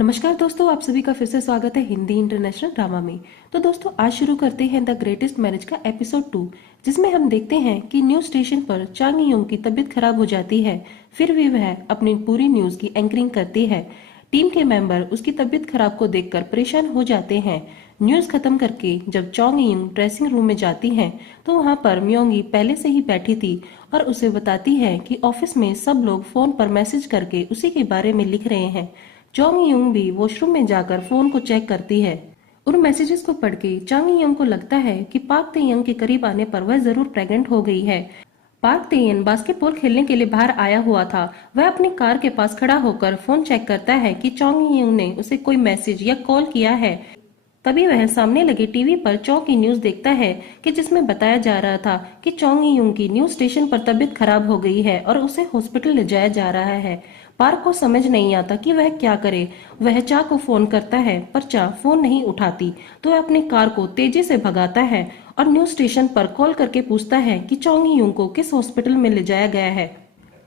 नमस्कार दोस्तों, आप सभी का फिर से स्वागत है हिंदी इंटरनेशनल ड्रामा में। तो दोस्तों, आज शुरू करते हैं द ग्रेटेस्ट मैरिज का एपिसोड 2, जिसमें हम देखते हैं कि न्यूज स्टेशन पर चांग यूंग की तबीयत खराब हो जाती है। फिर भी वह अपनी पूरी न्यूज की एंकरिंग करती है। टीम के मेंबर उसकी तबीयत खराब को देखकर परेशान हो जाते हैं। न्यूज खत्म करके जब चोंग यूंग ड्रेसिंग रूम में जाती हैं, तो वहां पर म्योंगी पहले से ही बैठी थी और उसे बताती है कि ऑफिस में सब लोग फोन पर मैसेज करके उसी के बारे में लिख रहे हैं। चोंग यूंग भी वॉशरूम में जाकर फोन को चेक करती है। उन मैसेजेस को पढ़ के चांग यूंग को लगता है कि पार्क तेयंग के करीब आने पर वह जरूर प्रेग्नेंट हो गई है। पार्क तेयन बास्केटबॉल खेलने के लिए बाहर आया हुआ था। वह अपनी कार के पास खड़ा होकर फोन चेक करता है कि चोंग यूंग ने उसे कोई मैसेज या कॉल किया है। तभी वह सामने लगे टीवी पर चौ की न्यूज देखता है कि जिसमें बताया जा रहा था कि चोंग यूंग की न्यूज स्टेशन पर तबीयत खराब हो गई है और उसे हॉस्पिटल ले जाया जा रहा है। पार्क को समझ नहीं आता कि वह क्या करे। वह चा को फोन करता है पर चा फोन नहीं उठाती, तो वह अपनी कार को तेजी से भगाता है और न्यूज स्टेशन पर कॉल करके पूछता है कि चोंग यूंग को किस हॉस्पिटल में ले जाया गया है।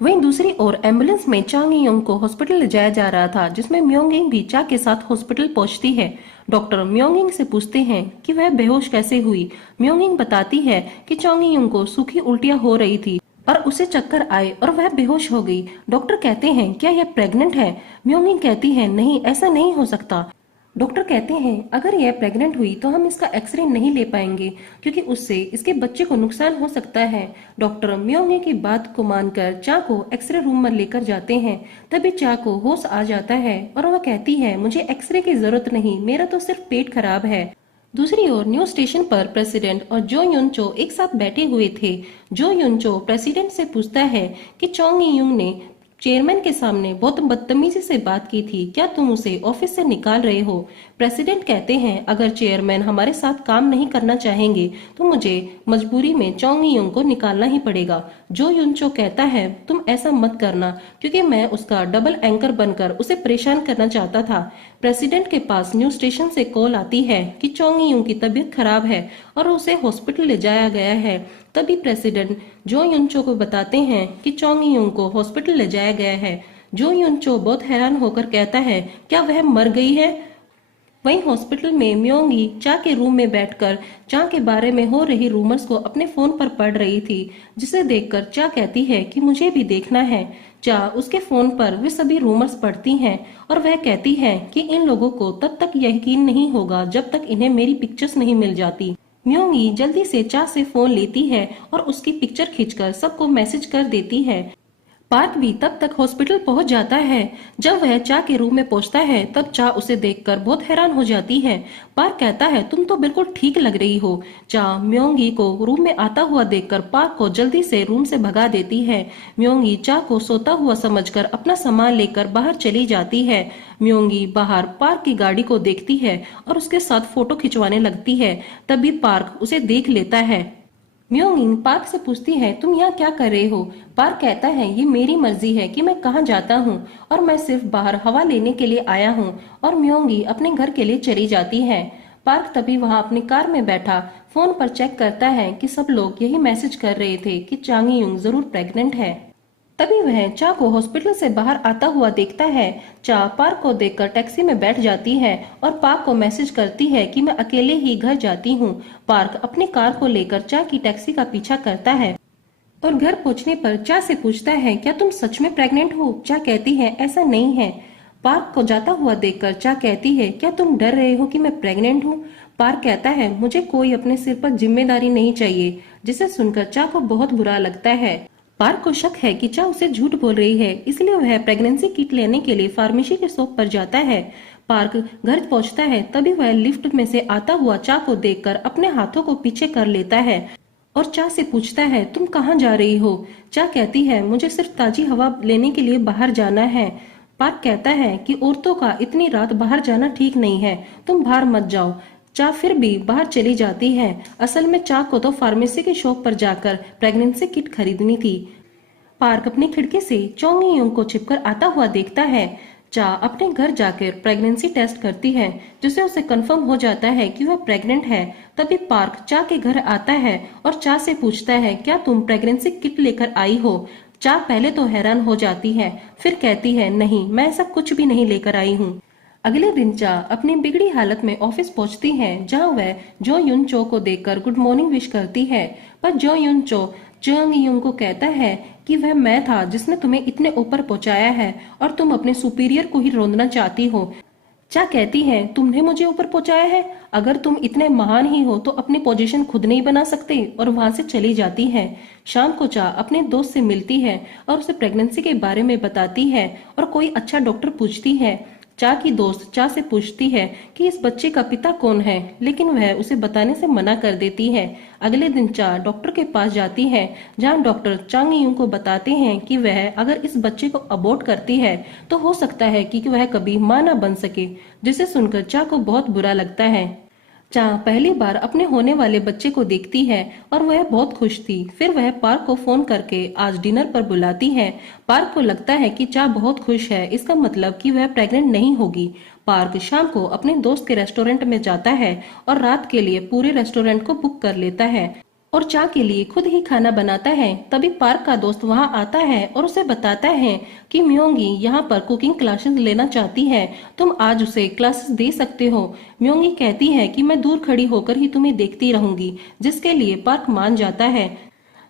वहीं दूसरी ओर एम्बुलेंस में चांग यूंग को हॉस्पिटल ले जाया जा रहा था, जिसमें म्योंगिंग भी चा के साथ हॉस्पिटल पहुंचती है। डॉक्टर म्योंगिंग से पूछते हैं कि वह बेहोश कैसे हुई। म्योंगिंग बताती है कि चोंग यूंग को सूखी उल्टियां हो रही थी और उसे चक्कर आए और वह बेहोश हो गई। डॉक्टर कहते हैं क्या यह प्रेग्नेंट है? म्योंगिंग कहती है नहीं, ऐसा नहीं हो सकता। डॉक्टर कहते हैं अगर यह प्रेग्नेंट हुई तो हम इसका एक्सरे नहीं ले पाएंगे, क्योंकि उससे इसके बच्चे को नुकसान हो सकता है। डॉक्टर म्योंगे की बात को मानकर चा को एक्सरे रूम में लेकर जाते हैं। तभी चा को होश आ जाता है और वह कहती है मुझे एक्सरे की जरूरत नहीं, मेरा तो सिर्फ पेट खराब है। दूसरी ओर न्यूज स्टेशन पर प्रेसिडेंट और जो युन चो एक साथ बैठे हुए थे। जो युन चो प्रेसिडेंट से पूछता है कि चोंग यूंग ने चेयरमैन के सामने बहुत बदतमीजी से बात की थी, क्या तुम उसे ऑफिस से निकाल रहे हो? प्रेसिडेंट कहते हैं अगर चेयरमैन हमारे साथ काम नहीं करना चाहेंगे तो मुझे मजबूरी में चोंग यूंग को निकालना ही पड़ेगा। जो युनचो कहता है तुम ऐसा मत करना, क्योंकि मैं उसका डबल एंकर बनकर उसे परेशान करना चाहता था। प्रेसिडेंट के पास न्यूज स्टेशन से कॉल आती है कि चोंग यूंग की तबीयत खराब है और उसे हॉस्पिटल ले जाया गया है। तभी प्रेसिडेंट जो युनचो को बताते हैं कि चोंग यूंग को हॉस्पिटल ले जाया गया है। जो युनचो बहुत हैरान होकर कहता है क्या वह मर गई है? वहीं हॉस्पिटल में म्योंगी चा के रूम में बैठकर चा के बारे में हो रही रूमर्स को अपने फोन पर पढ़ रही थी, जिसे देखकर चा कहती है कि मुझे भी देखना है। चा उसके फोन पर वे सभी रूमर्स पढ़ती हैं और वह कहती है कि इन लोगों को तब तक यकीन नहीं होगा जब तक इन्हें मेरी पिक्चर्स नहीं मिल जाती। म्योंगी जल्दी से चा से फोन लेती है और उसकी पिक्चर खींचकर सबको मैसेज कर देती है। पार्क भी तब तक हॉस्पिटल पहुंच जाता है। जब वह चा के रूम में पहुंचता है तब चा उसे देखकर बहुत हैरान हो जाती है। पार्क कहता है तुम तो बिल्कुल ठीक लग रही हो। चा म्योंगी को रूम में आता हुआ देखकर पार्क को जल्दी से रूम से भगा देती है। म्योंगी चा को सोता हुआ समझकर अपना सामान लेकर बाहर चली जाती है। म्योंगी बाहर पार्क की गाड़ी को देखती है और उसके साथ फोटो खिंचवाने लगती है। तभी पार्क उसे देख लेता है। म्योंगिंग पार्क से पूछती है तुम यहाँ क्या कर रहे हो? पार्क कहता है ये मेरी मर्जी है कि मैं कहाँ जाता हूँ और मैं सिर्फ बाहर हवा लेने के लिए आया हूँ। और म्योंगी अपने घर के लिए चली जाती है। पार्क तभी वहाँ अपनी कार में बैठा फोन पर चेक करता है कि सब लोग यही मैसेज कर रहे थे कि चांग यूंग जरूर प्रेग्नेंट है। तभी वह चा को हॉस्पिटल से बाहर आता हुआ देखता है। चा पार्क को देखकर टैक्सी में बैठ जाती है और पार्क को मैसेज करती है कि मैं अकेले ही घर जाती हूँ। पार्क अपनी कार को लेकर चा की टैक्सी का पीछा करता है और घर पहुंचने पर चा से पूछता है क्या तुम सच में प्रेग्नेंट हो? चा कहती है ऐसा नहीं है। पार्क को जाता हुआ देखकर चा कहती है क्या तुम डर रहे हो कि मैं प्रेग्नेंट हूँ? पार्क कहता है मुझे कोई अपने सिर पर जिम्मेदारी नहीं चाहिए, जिसे सुनकर चा को बहुत बुरा लगता है। पार्क को शक है कि चा उसे झूठ बोल रही है, इसलिए वह प्रेगनेंसी किट लेने के लिए फार्मेसी के शॉप पर जाता है। पार्क घर पहुंचता है तभी वह लिफ्ट में से आता हुआ चा को देखकर अपने हाथों को पीछे कर लेता है और चा से पूछता है तुम कहाँ जा रही हो? चा कहती है मुझे सिर्फ ताजी हवा लेने के लिए बाहर जाना है। पार्क कहता है कि औरतों का इतनी रात बाहर जाना ठीक नहीं है, तुम बाहर मत जाओ। चा फिर भी बाहर चली जाती है। असल में चा को तो फार्मेसी के शॉप पर जाकर प्रेगनेंसी किट खरीदनी थी। पार्क अपनी खिड़की से चोंग यूंग को छिपकर आता हुआ देखता है। चा अपने घर जाकर प्रेगनेंसी टेस्ट करती है, जिससे उसे कंफर्म हो जाता है कि वह प्रेग्नेंट है। तभी पार्क चा के घर आता है और चा से पूछता है क्या तुम प्रेगनेंसी किट लेकर आई हो? चा पहले तो हैरान हो जाती है, फिर कहती है नहीं, मैं ऐसा कुछ भी नहीं लेकर आई हूँ। अगले दिन चा अपनी बिगड़ी हालत में ऑफिस पहुंचती है, जहां वह जो युन चो को देखकर गुड मॉर्निंग विश करती है। पर जो युन चो चंग युंग को कहता है कि वह मैं था जिसने तुम्हें इतने ऊपर पहुंचाया है और तुम अपने सुपीरियर को ही रोंदना चाहती हो। चा कहती है तुमने मुझे ऊपर पहुंचाया है, अगर तुम इतने महान ही हो तो अपनी पोजीशन खुद नहीं बना सकते, और वहां से चली जाती है। शाम को चा अपने दोस्त से मिलती है और उसे प्रेगनेंसी के बारे में बताती है और कोई अच्छा डॉक्टर पूछती है। चा की दोस्त चा से पूछती है कि इस बच्चे का पिता कौन है, लेकिन वह उसे बताने से मना कर देती है। अगले दिन चा डॉक्टर के पास जाती है, जहां डॉक्टर चांग यूं को बताते हैं कि वह अगर इस बच्चे को अबॉर्ट करती है तो हो सकता है कि वह कभी मां न बन सके, जिसे सुनकर चा को बहुत बुरा लगता है। चा पहली बार अपने होने वाले बच्चे को देखती है और वह बहुत खुश थी। फिर वह पार्क को फोन करके आज डिनर पर बुलाती है। पार्क को लगता है कि चा बहुत खुश है, इसका मतलब कि वह प्रेग्नेंट नहीं होगी। पार्क शाम को अपने दोस्त के रेस्टोरेंट में जाता है और रात के लिए पूरे रेस्टोरेंट को बुक कर लेता है और चा के लिए खुद ही खाना बनाता है। तभी पार्क का दोस्त वहां आता है और उसे बताता है कि म्योंगी यहाँ पर कुकिंग क्लासेस लेना चाहती है, तुम आज उसे क्लासेस दे सकते हो। म्योंगी कहती है कि मैं दूर खड़ी होकर ही तुम्हें देखती रहूंगी, जिसके लिए पार्क मान जाता है।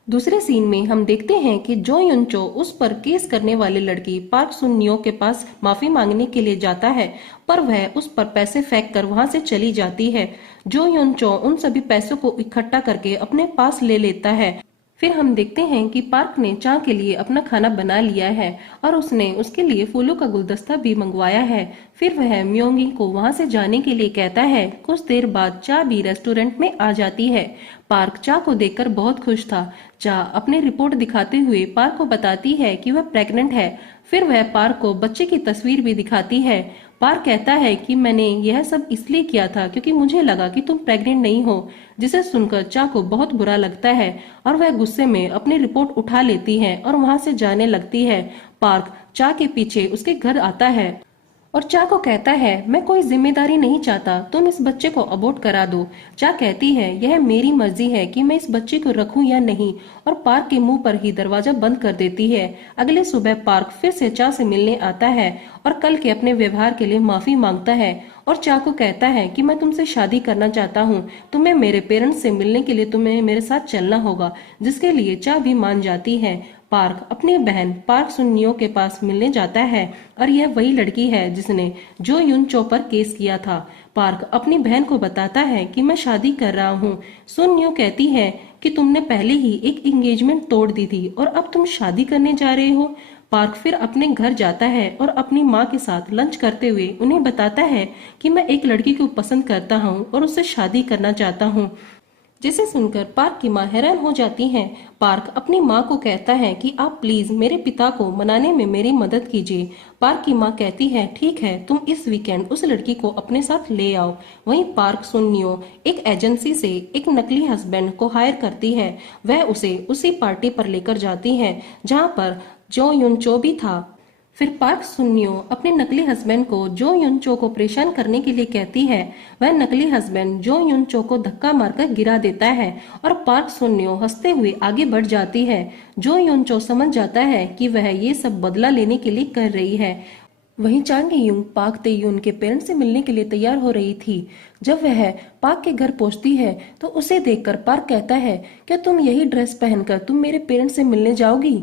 दूसरे सीन में हम देखते हैं कि जो युनचो उस पर केस करने वाली लड़की पार्क सुन नियो के पास माफी मांगने के लिए जाता है, पर वह उस पर पैसे फेंक कर वहां से चली जाती है। जो युनचो उन सभी पैसों को इकट्ठा करके अपने पास ले लेता है। फिर हम देखते हैं कि पार्क ने चा के लिए अपना खाना बना लिया है और उसने उसके लिए फूलों का गुलदस्ता भी मंगवाया है। फिर वह म्योंगी को वहां से जाने के लिए कहता है। कुछ देर बाद चा भी रेस्टोरेंट में आ जाती है। पार्क चा को देखकर बहुत खुश था। चा अपनी रिपोर्ट दिखाते हुए पार्क को बताती है कि वह प्रेग्नेंट है। फिर वह पार्क को बच्चे की तस्वीर भी दिखाती है। पार्क कहता है कि मैंने यह सब इसलिए किया था क्योंकि मुझे लगा कि तुम प्रेग्नेंट नहीं हो, जिसे सुनकर चा को बहुत बुरा लगता है और वह गुस्से में अपनी रिपोर्ट उठा लेती है और वहां से जाने लगती है। पार्क चा के पीछे उसके घर आता है और चा को कहता है मैं कोई जिम्मेदारी नहीं चाहता, तुम इस बच्चे को अबॉर्ट करा दो। चा कहती है यह मेरी मर्जी है कि मैं इस बच्चे को रखूं या नहीं, और पार्क के मुंह पर ही दरवाजा बंद कर देती है। अगले सुबह पार्क फिर से चा से मिलने आता है और कल के अपने व्यवहार के लिए माफी मांगता है और चा को कहता है कि मैं तुमसे शादी करना चाहता हूँ, तुम्हें मेरे पेरेंट्स से मिलने के लिए तुम्हें मेरे साथ चलना होगा, जिसके लिए चा भी मान जाती है। पार्क अपनी बहन पार्क सुन्नियो के पास मिलने जाता है और यह वही लड़की है जिसने जो युन चो पर केस किया था। पार्क अपनी बहन को बताता है कि मैं शादी कर रहा हूँ। सुन्नियो कहती है कि तुमने पहले ही एक एंगेजमेंट तोड़ दी थी और अब तुम शादी करने जा रहे हो। पार्क फिर अपने घर जाता है और अपनी माँ के साथ लंच करते हुए उन्हें बताता है कि मैं एक लड़की को पसंद करता हूँ और उससे शादी करना चाहता हूँ, जिसे सुनकर पार्क की माँ हैरान हो जाती है। पार्क अपनी माँ को कहता है कि आप प्लीज मेरे पिता को मनाने में मेरी मदद कीजिए। पार्क की माँ कहती है ठीक है, तुम इस वीकेंड उस लड़की को अपने साथ ले आओ। वहीं पार्क सुन्नियो एक एजेंसी से एक नकली हस्बैंड को हायर करती है। वह उसे उसी पार्टी पर लेकर जाती है जहाँ पर जो युनचो भी था। फिर पार्क सुन्नियो अपने नकली हस्बैंड को जो युनचो को परेशान करने के लिए कहती है। वह नकली हस्बैंड जो युनचो को धक्का मारकर गिरा देता है और पार्क सुन्नियो हंसते हुए आगे बढ़ जाती है। जो युनचो समझ जाता है कि वह ये सब बदला लेने के लिए कर रही है। वहीं चांग यूंग पार्क तेयुन के पेरेंट्स से मिलने के लिए तैयार हो रही थी। जब वह पार्क के घर पहुंचती है तो उसे देखकर पार्क कहता है क्या तुम यही ड्रेस पहनकर तुम मेरे पेरेंट्स से मिलने जाओगी?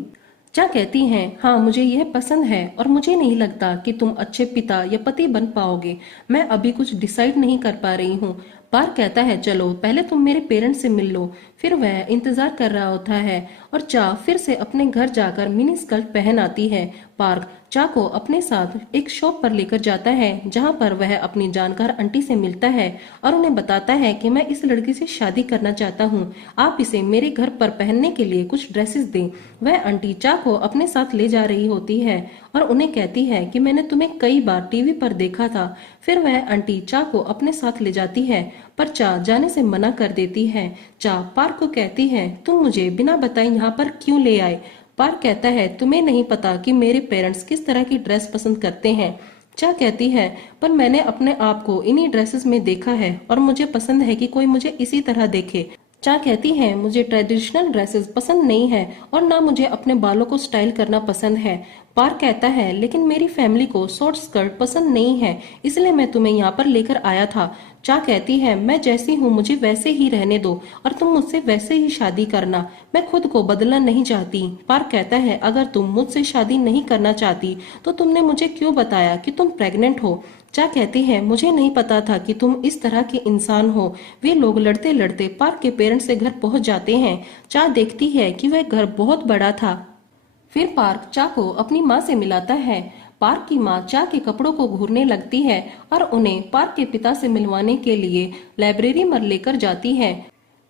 चा कहती हैं हाँ, मुझे यह पसंद है और मुझे नहीं लगता कि तुम अच्छे पिता या पति बन पाओगे। मैं अभी कुछ डिसाइड नहीं कर पा रही हूँ। पार्क कहता है चलो पहले तुम मेरे पेरेंट्स से मिल लो। फिर वह इंतजार कर रहा होता है और चा फिर से अपने घर जाकर मिनी स्कर्ट पहन आती है। पार्क चा को अपने साथ एक शॉप पर लेकर जाता है जहां पर वह अपनी जानकार आंटी से मिलता है और उन्हें बताता है कि मैं इस लड़की से शादी करना चाहता हूं, आप इसे मेरे घर पर पहनने के लिए कुछ ड्रेसेस दें। वह आंटी चा को अपने साथ ले जा रही होती है और उन्हें कहती है कि मैंने तुम्हें कई बार टीवी पर देखा था। फिर वह आंटी चा को अपने साथ ले जाती है पर चा जाने से मना कर देती है। चा पार्क को कहती है तुम मुझे बिना बताए यहाँ पर क्यों ले आए? पार्क कहता है तुम्हें नहीं पता कि मेरे पेरेंट्स किस तरह की ड्रेस पसंद करते हैं। चा कहती है पर मैंने अपने आप को इन्हीं ड्रेसेस में देखा है और मुझे पसंद है कि कोई मुझे इसी तरह देखे। चा कहती है मुझे ट्रेडिशनल ड्रेसेस पसंद नहीं है और ना मुझे अपने बालों को स्टाइल करना पसंद है। पार्क कहता है लेकिन मेरी फैमिली को शॉर्ट स्कर्ट पसंद नहीं है, इसलिए मैं तुम्हें यहाँ पर लेकर आया था। चा कहती है मैं जैसी हूँ मुझे वैसे ही रहने दो और तुम मुझसे वैसे ही शादी करना, मैं खुद को बदलना नहीं चाहती। पार्क कहता है अगर तुम मुझसे शादी नहीं करना चाहती तो तुमने मुझे क्यों बताया कि तुम प्रेग्नेंट हो। चा कहती है मुझे नहीं पता था कि तुम इस तरह के इंसान हो। वे लोग लड़ते लड़ते पार्क के पेरेंट्स के घर पहुंच जाते हैं। चा देखती है कि वह घर बहुत बड़ा था। फिर पार्क चा को अपनी माँ से मिलाता है। पार्क की माँ चा के कपड़ों को घूरने लगती है और उन्हें पार्क के पिता से मिलवाने के लिए लाइब्रेरी में लेकर जाती है।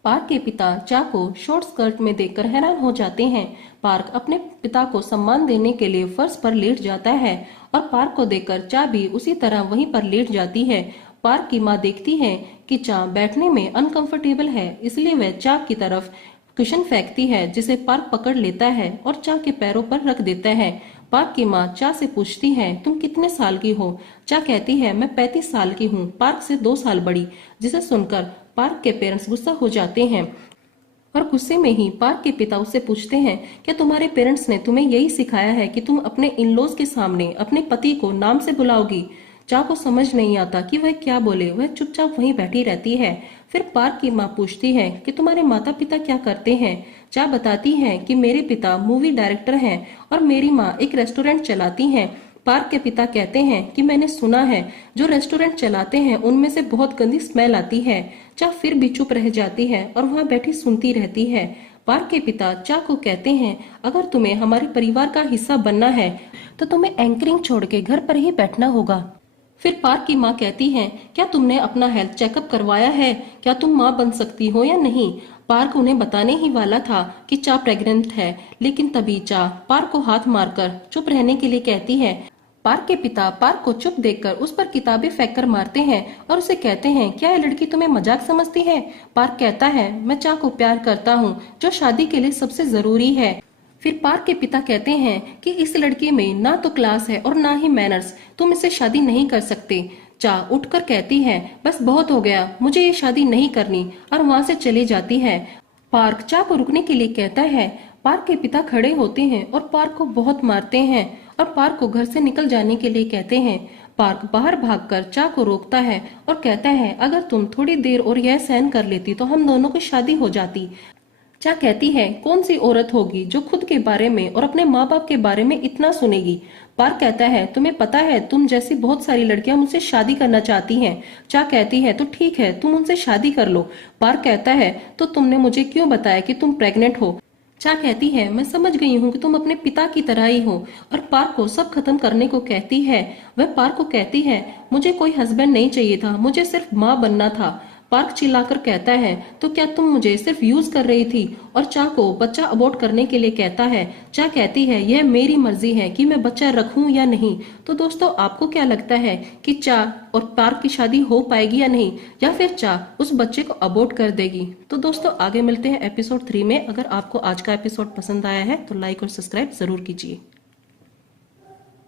पार्क के पिता चा को शॉर्ट स्कर्ट में देखकर हैरान हो जाते हैं। पार्क अपने पिता को सम्मान देने के लिए फर्श पर लेट जाता है और पार्क को देखकर चा भी उसी तरह वहीं पर लेट जाती है। पार्क की माँ देखती है कि चा बैठने में अनकंफर्टेबल है, इसलिए वह चा की तरफ कुशन फेंकती है जिसे पार्क पकड़ लेता है और चा के पैरों पर रख देता है। पार्क की माँ चा से पूछती है तुम कितने साल की हो। चा कहती है मैं 35 साल की हूँ, पार्क से 2 साल बड़ी। जिसे सुनकर पार्क के पेरेंट्स गुस्सा हो जाते हैं और गुस्से में ही पार्क के पिता उससे पूछते हैं क्या तुम्हारे पेरेंट्स ने तुम्हें यही सिखाया है कि तुम अपने इन लॉज के सामने अपने पति को नाम से बुलाओगी। चा को समझ नहीं आता कि वह क्या बोले, वह चुपचाप वहीं बैठी रहती है। फिर पार्क की माँ पूछती है कि तुम्हारे माता पिता क्या करते हैं। चा बताती है कि मेरे पिता मूवी डायरेक्टर हैं और मेरी माँ एक रेस्टोरेंट चलाती हैं। पार्क के पिता कहते हैं कि मैंने सुना है जो रेस्टोरेंट चलाते हैं उनमें से बहुत गंदी स्मेल आती है। चा फिर भी चुप रह जाती है और वहाँ बैठी सुनती रहती है। पार्क के पिता चा को कहते हैं अगर तुम्हें हमारे परिवार का हिस्सा बनना है तो तुम्हें एंकरिंग छोड़ के घर पर ही बैठना होगा। फिर पार्क की माँ कहती है क्या तुमने अपना हेल्थ चेकअप करवाया है, क्या तुम माँ बन सकती हो या नहीं। पार्क उन्हें बताने ही वाला था कि चा प्रेग्नेंट है, लेकिन तभी चा पार्क को हाथ मारकर चुप रहने के लिए कहती है। पार्क के पिता पार्क को चुप देखकर उस पर किताबें फेंक कर मारते हैं और उसे कहते हैं क्या यह लड़की तुम्हें मजाक समझती है। पार्क कहता है मैं चा को प्यार करता हूँ जो शादी के लिए सबसे जरूरी है। फिर पार्क के पिता कहते हैं कि इस लड़की में ना तो क्लास है और ना ही मैनर्स, तुम इससे शादी नहीं कर सकते। चा उठकर कहती है बस बहुत हो गया, मुझे ये शादी नहीं करनी और वहाँ से चली जाती है। पार्क चा को रुकने के लिए कहता है। पार्क के पिता खड़े होते हैं और पार्क को बहुत मारते हैं और पार्क को घर से निकल जाने के लिए कहते हैं। पार्क बाहर भागकर चा को रोकता है और कहता है अगर तुम थोड़ी देर और यह सहन कर लेती तो हम दोनों की शादी हो जाती। चा कहती है कौन सी औरत होगी जो खुद के बारे में और अपने माँ बाप के बारे में इतना सुनेगी। पार्क कहता है तुम्हें पता है तुम जैसी बहुत सारी लड़कियां मुझसे शादी करना चाहती हैं। चा कहती है तो ठीक है तुम उनसे शादी कर लो। पार्क कहता है तो तुमने मुझे क्यों बताया कि तुम प्रेग्नेंट हो। चा कहती है मैं समझ गई हूँ कि तुम अपने पिता की तरह ही हो और पार्क को सब खत्म करने को कहती है। वह पार्क को कहती है मुझे कोई हस्बैंड नहीं चाहिए था, मुझे सिर्फ माँ बनना था। पार्क चिल्लाकर कहता है तो क्या तुम मुझे सिर्फ यूज कर रही थी, और चा को बच्चा अबॉर्ट करने के लिए कहता है। चा कहती है यह मेरी मर्जी है कि मैं बच्चा रखूं या नहीं। तो दोस्तों आपको क्या लगता है कि चा और पार्क की शादी हो पाएगी या नहीं, या फिर चा उस बच्चे को अबॉर्ट कर देगी। तो दोस्तों आगे मिलते हैं एपिसोड 3 में। अगर आपको आज का एपिसोड पसंद आया है तो लाइक और सब्सक्राइब जरूर कीजिए।